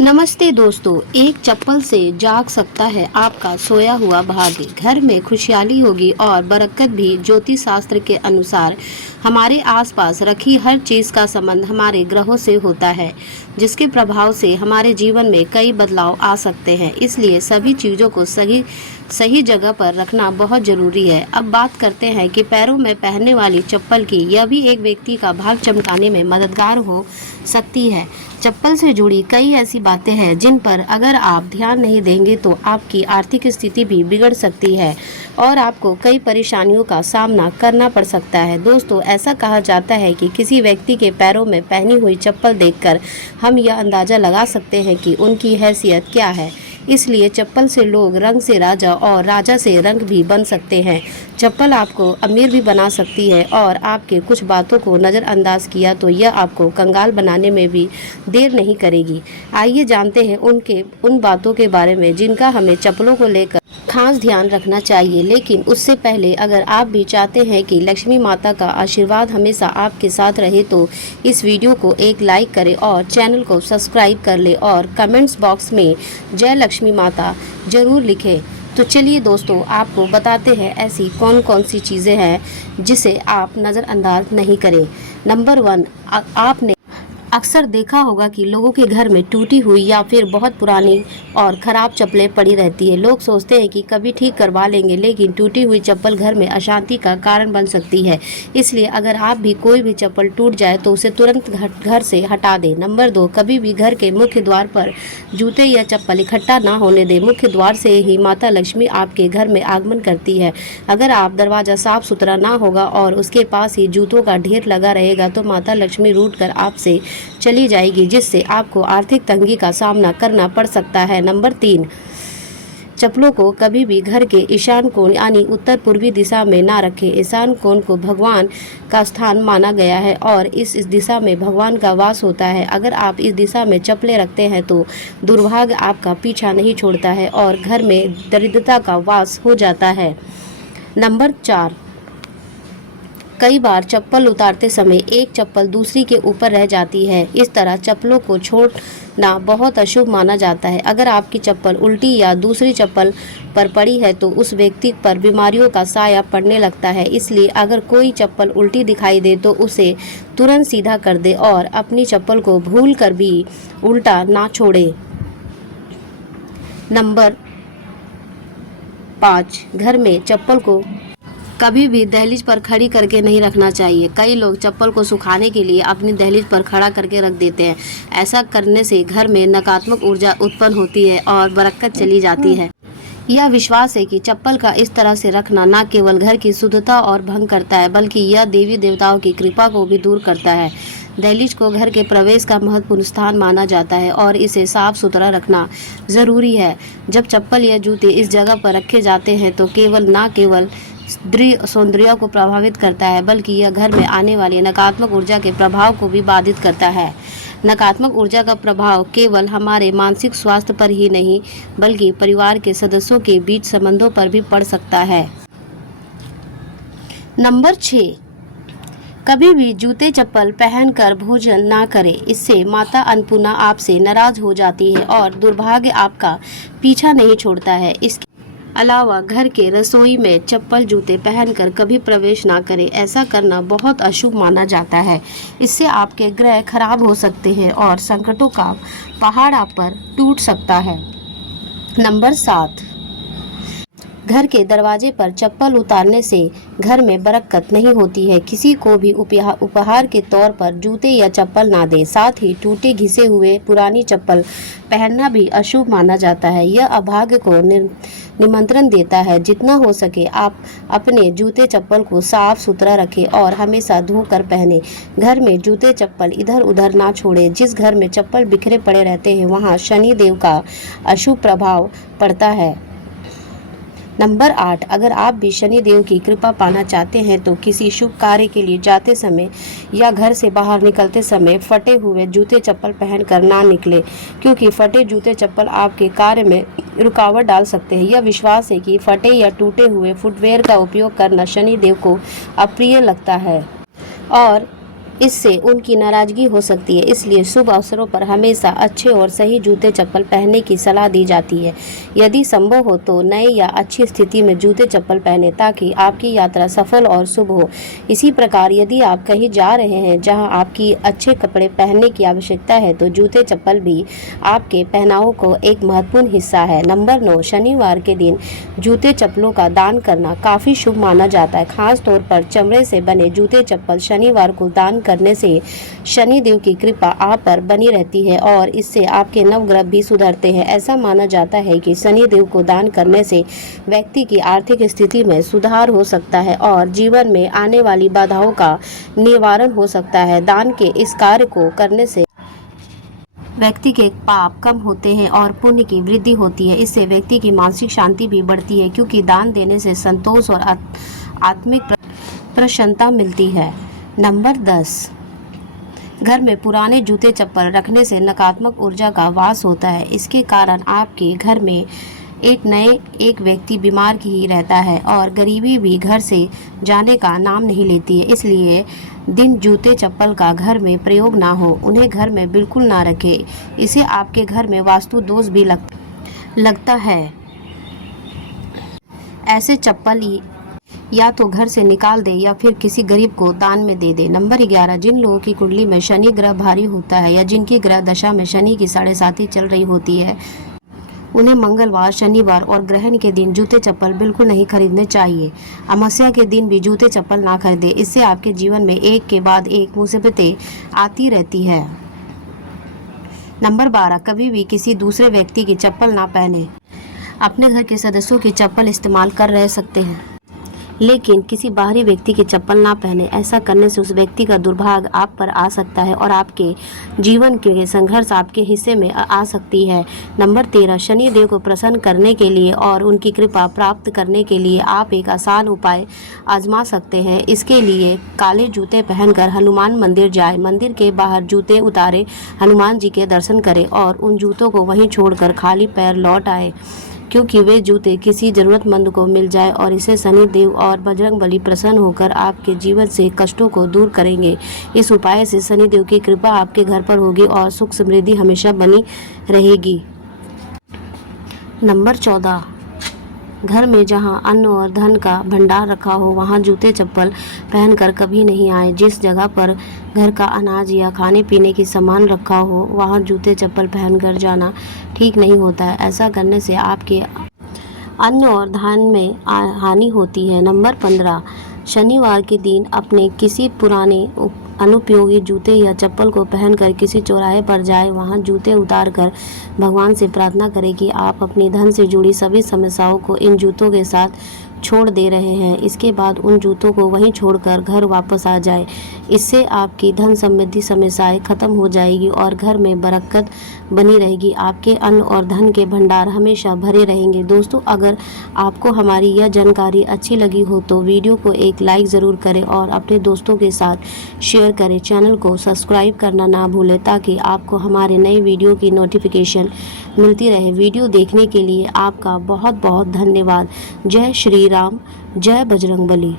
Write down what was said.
नमस्ते दोस्तों। एक चप्पल से जाग सकता है आपका सोया हुआ भाग्य। घर में खुशहाली होगी और बरकत भी। ज्योतिष शास्त्र के अनुसार हमारे आसपास रखी हर चीज़ का संबंध हमारे ग्रहों से होता है, जिसके प्रभाव से हमारे जीवन में कई बदलाव आ सकते हैं। इसलिए सभी चीज़ों को सही जगह पर रखना बहुत ज़रूरी है। अब बात करते हैं कि पैरों में पहनने वाली चप्पल की। यह भी एक व्यक्ति का भाग चमकाने में मददगार हो सकती है। चप्पल से जुड़ी कई ऐसी बातें हैं जिन पर अगर आप ध्यान नहीं देंगे तो आपकी आर्थिक स्थिति भी बिगड़ सकती है और आपको कई परेशानियों का सामना करना पड़ सकता है। दोस्तों, ऐसा कहा जाता है कि किसी व्यक्ति के पैरों में पहनी हुई चप्पल देखकर हम यह अंदाज़ा लगा सकते हैं कि उनकी हैसियत क्या है। इसलिए चप्पल से लोग रंग से राजा और राजा से रंग भी बन सकते हैं। चप्पल आपको अमीर भी बना सकती है और आपके कुछ बातों को नज़रअंदाज किया तो यह आपको कंगाल बनाने में भी देर नहीं करेगी। आइए जानते हैं उन बातों के बारे में जिनका हमें चप्पलों को लेकर खास ध्यान रखना चाहिए। लेकिन उससे पहले अगर आप भी चाहते हैं कि लक्ष्मी माता का आशीर्वाद हमेशा आपके साथ रहे तो इस वीडियो को एक लाइक करें और चैनल को सब्सक्राइब कर ले और कमेंट्स बॉक्स में जय लक्ष्मी माता ज़रूर लिखें। तो चलिए दोस्तों, आपको बताते हैं ऐसी कौन कौन सी चीज़ें हैं जिसे आप नज़रअंदाज नहीं करें। नंबर 1, आपने अक्सर देखा होगा कि लोगों के घर में टूटी हुई या फिर बहुत पुरानी और ख़राब चप्पलें पड़ी रहती है। लोग सोचते हैं कि कभी ठीक करवा लेंगे, लेकिन टूटी हुई चप्पल घर में अशांति का कारण बन सकती है। इसलिए अगर आप भी कोई भी चप्पल टूट जाए तो उसे तुरंत घर से हटा दें। नंबर 2, कभी भी घर के मुख्य द्वार पर जूते या चप्पल इकट्ठा ना होने दें। मुख्य द्वार से ही माता लक्ष्मी आपके घर में आगमन करती है। अगर आप दरवाज़ा साफ सुथरा ना होगा और उसके पास ही जूतों का ढेर लगा रहेगा तो माता लक्ष्मी रूठ कर आपसे चली जाएगी, जिससे आपको आर्थिक तंगी का सामना करना पड़ सकता है। नंबर 3, चप्पलों को कभी भी घर के ईशान कोण यानी उत्तर पूर्वी दिशा में ना रखें। ईशान कोण को भगवान का स्थान माना गया है और इस दिशा में भगवान का वास होता है। अगर आप इस दिशा में चप्पलें रखते हैं तो दुर्भाग्य आपका पीछा नहीं छोड़ता है और घर में दरिद्रता का वास हो जाता है। नंबर 4, कई बार चप्पल उतारते समय एक चप्पल दूसरी के ऊपर रह जाती है। इस तरह चप्पलों को छोड़ना बहुत अशुभ माना जाता है। अगर आपकी चप्पल उल्टी या दूसरी चप्पल पर पड़ी है तो उस व्यक्ति पर बीमारियों का साया पड़ने लगता है। इसलिए अगर कोई चप्पल उल्टी दिखाई दे तो उसे तुरंत सीधा कर दे और अपनी चप्पल को भूल कर भी उल्टा ना छोड़े। नंबर 5, घर में चप्पल को कभी भी दहलीज पर खड़ी करके नहीं रखना चाहिए। कई लोग चप्पल को सुखाने के लिए अपनी दहलीज पर खड़ा करके रख देते हैं। ऐसा करने से घर में नकारात्मक ऊर्जा उत्पन्न होती है और बरकत चली जाती है। यह विश्वास है कि चप्पल का इस तरह से रखना न केवल घर की शुद्धता और भंग करता है, बल्कि यह देवी देवताओं की कृपा को भी दूर करता है। दहलीज को घर के प्रवेश का महत्वपूर्ण स्थान माना जाता है और इसे साफ सुथरा रखना ज़रूरी है। जब चप्पल या जूते इस जगह पर रखे जाते हैं तो न केवल सौंदर्य को प्रभावित करता है, बल्कि यह घर में आने वाली नकारात्मक ऊर्जा के प्रभाव को भी बाधित करता है। नकारात्मक ऊर्जा का प्रभाव केवल हमारे मानसिक स्वास्थ्य पर ही नहीं, बल्कि परिवार के सदस्यों के बीच संबंधों पर भी पड़ सकता है। नंबर 6, कभी भी जूते चप्पल पहनकर भोजन ना करें। इससे माता अन्नपूर्णा आपसे नाराज हो जाती है और दुर्भाग्य आपका पीछा नहीं छोड़ता है। इसके अलावा घर के रसोई में चप्पल जूते पहनकर कभी प्रवेश ना करें। ऐसा करना बहुत अशुभ माना जाता है। इससे आपके ग्रह खराब हो सकते हैं और संकटों का पहाड़ आप पर टूट सकता है। नंबर 7, घर के दरवाजे पर चप्पल उतारने से घर में बरकत नहीं होती है। किसी को भी उपहार के तौर पर जूते या चप्पल ना दें। साथ ही टूटे घिसे हुए पुरानी चप्पल पहनना भी अशुभ माना जाता है। यह अभाग्य को निमंत्रण देता है। जितना हो सके आप अपने जूते चप्पल को साफ सुथरा रखें और हमेशा धोकर पहने। घर में जूते चप्पल इधर उधर ना छोड़ें। जिस घर में चप्पल बिखरे पड़े रहते हैं वहाँ शनि देव का अशुभ प्रभाव पड़ता है। नंबर 8, अगर आप भी शनि देव की कृपा पाना चाहते हैं तो किसी शुभ कार्य के लिए जाते समय या घर से बाहर निकलते समय फटे हुए जूते चप्पल पहनकर ना निकले, क्योंकि फटे जूते चप्पल आपके कार्य में रुकावट डाल सकते हैं। यह विश्वास है कि फटे या टूटे हुए फुटवेयर का उपयोग करना शनि देव को अप्रिय लगता है और इससे उनकी नाराजगी हो सकती है। इसलिए शुभ अवसरों पर हमेशा अच्छे और सही जूते चप्पल पहनने की सलाह दी जाती है। यदि संभव हो तो नए या अच्छी स्थिति में जूते चप्पल पहने ताकि आपकी यात्रा सफल और शुभ हो। इसी प्रकार यदि आप कहीं जा रहे हैं जहां आपकी अच्छे कपड़े पहनने की आवश्यकता है तो जूते चप्पल भी आपके पहनाव को एक महत्वपूर्ण हिस्सा है। नंबर 9, शनिवार के दिन जूते चप्पलों का दान करना काफ़ी शुभ माना जाता है। खास तौर पर चमड़े से बने जूते चप्पल शनिवार को दान करने से शनिदेव की कृपा आप पर बनी रहती है और इससे आपके नवग्रह भी सुधरते हैं। ऐसा माना जाता है कि शनिदेव को दान करने से व्यक्ति की आर्थिक स्थिति में सुधार हो सकता है और जीवन में आने वाली बाधाओं का निवारण हो सकता है। दान के इस कार्य को करने से व्यक्ति के पाप कम होते हैं और पुण्य की वृद्धि होती है। इससे व्यक्ति की मानसिक शांति भी बढ़ती है क्योंकि दान देने से संतोष और आत्मिक प्रसन्नता मिलती है। नंबर 10, घर में पुराने जूते चप्पल रखने से नकारात्मक ऊर्जा का वास होता है। इसके कारण आपके घर में एक व्यक्ति बीमार ही रहता है और गरीबी भी घर से जाने का नाम नहीं लेती है। इसलिए दिन जूते चप्पल का घर में प्रयोग ना हो, उन्हें घर में बिल्कुल ना रखें। इसे आपके घर में वास्तु दोष भी लगता है। ऐसे चप्पल या तो घर से निकाल दे या फिर किसी गरीब को दान में दे दे। नंबर 11, जिन लोगों की कुंडली में शनि ग्रह भारी होता है या जिनकी ग्रह दशा में शनि की 7.5 चल रही होती है उन्हें मंगलवार, शनिवार और ग्रहण के दिन जूते चप्पल बिल्कुल नहीं खरीदने चाहिए। अमावस्या के दिन भी जूते चप्पल ना खरीदें। इससे आपके जीवन में एक के बाद एक मुसीबतें आती रहती है। नंबर 12, कभी भी किसी दूसरे व्यक्ति की चप्पल ना पहने। अपने घर के सदस्यों की चप्पल इस्तेमाल कर रह सकते हैं लेकिन किसी बाहरी व्यक्ति की चप्पल ना पहने। ऐसा करने से उस व्यक्ति का दुर्भाग्य आप पर आ सकता है और आपके जीवन के संघर्ष आपके हिस्से में आ सकती है। नंबर 13, शनि देव को प्रसन्न करने के लिए और उनकी कृपा प्राप्त करने के लिए आप एक आसान उपाय आजमा सकते हैं। इसके लिए काले जूते पहनकर हनुमान मंदिर जाए, मंदिर के बाहर जूते उतारे, हनुमान जी के दर्शन करें और उन जूतों को वहीं छोड़कर खाली पैर लौट आए क्योंकि वे जूते किसी ज़रूरतमंद को मिल जाए और इसे शनि देव और बजरंगबली प्रसन्न होकर आपके जीवन से कष्टों को दूर करेंगे। इस उपाय से शनि देव की कृपा आपके घर पर होगी और सुख समृद्धि हमेशा बनी रहेगी। नंबर 14, घर में जहां अन्न और धन का भंडार रखा हो वहां जूते चप्पल पहनकर कभी नहीं आए। जिस जगह पर घर का अनाज या खाने पीने की सामान रखा हो वहां जूते चप्पल पहनकर जाना ठीक नहीं होता है। ऐसा करने से आपके अन्न और धन में हानि होती है। नंबर 15, शनिवार के दिन अपने किसी पुराने अनुपयोगी जूते या चप्पल को पहनकर किसी चौराहे पर जाए, वहां जूते उतारकर भगवान से प्रार्थना करें कि आप अपनी धन से जुड़ी सभी समस्याओं को इन जूतों के साथ छोड़ दे रहे हैं। इसके बाद उन जूतों को वहीं छोड़कर घर वापस आ जाए। इससे आपकी धन संबंधी समस्याएं खत्म हो जाएगी और घर में बरकत बनी रहेगी। आपके अन्न और धन के भंडार हमेशा भरे रहेंगे। दोस्तों, अगर आपको हमारी यह जानकारी अच्छी लगी हो तो वीडियो को एक लाइक ज़रूर करें और अपने दोस्तों के साथ शेयर करें। चैनल को सब्सक्राइब करना ना भूलें ताकि आपको हमारे नए वीडियो की नोटिफिकेशन मिलती रहे। वीडियो देखने के लिए आपका बहुत बहुत धन्यवाद। जय श्री राम, जय बजरंगबली।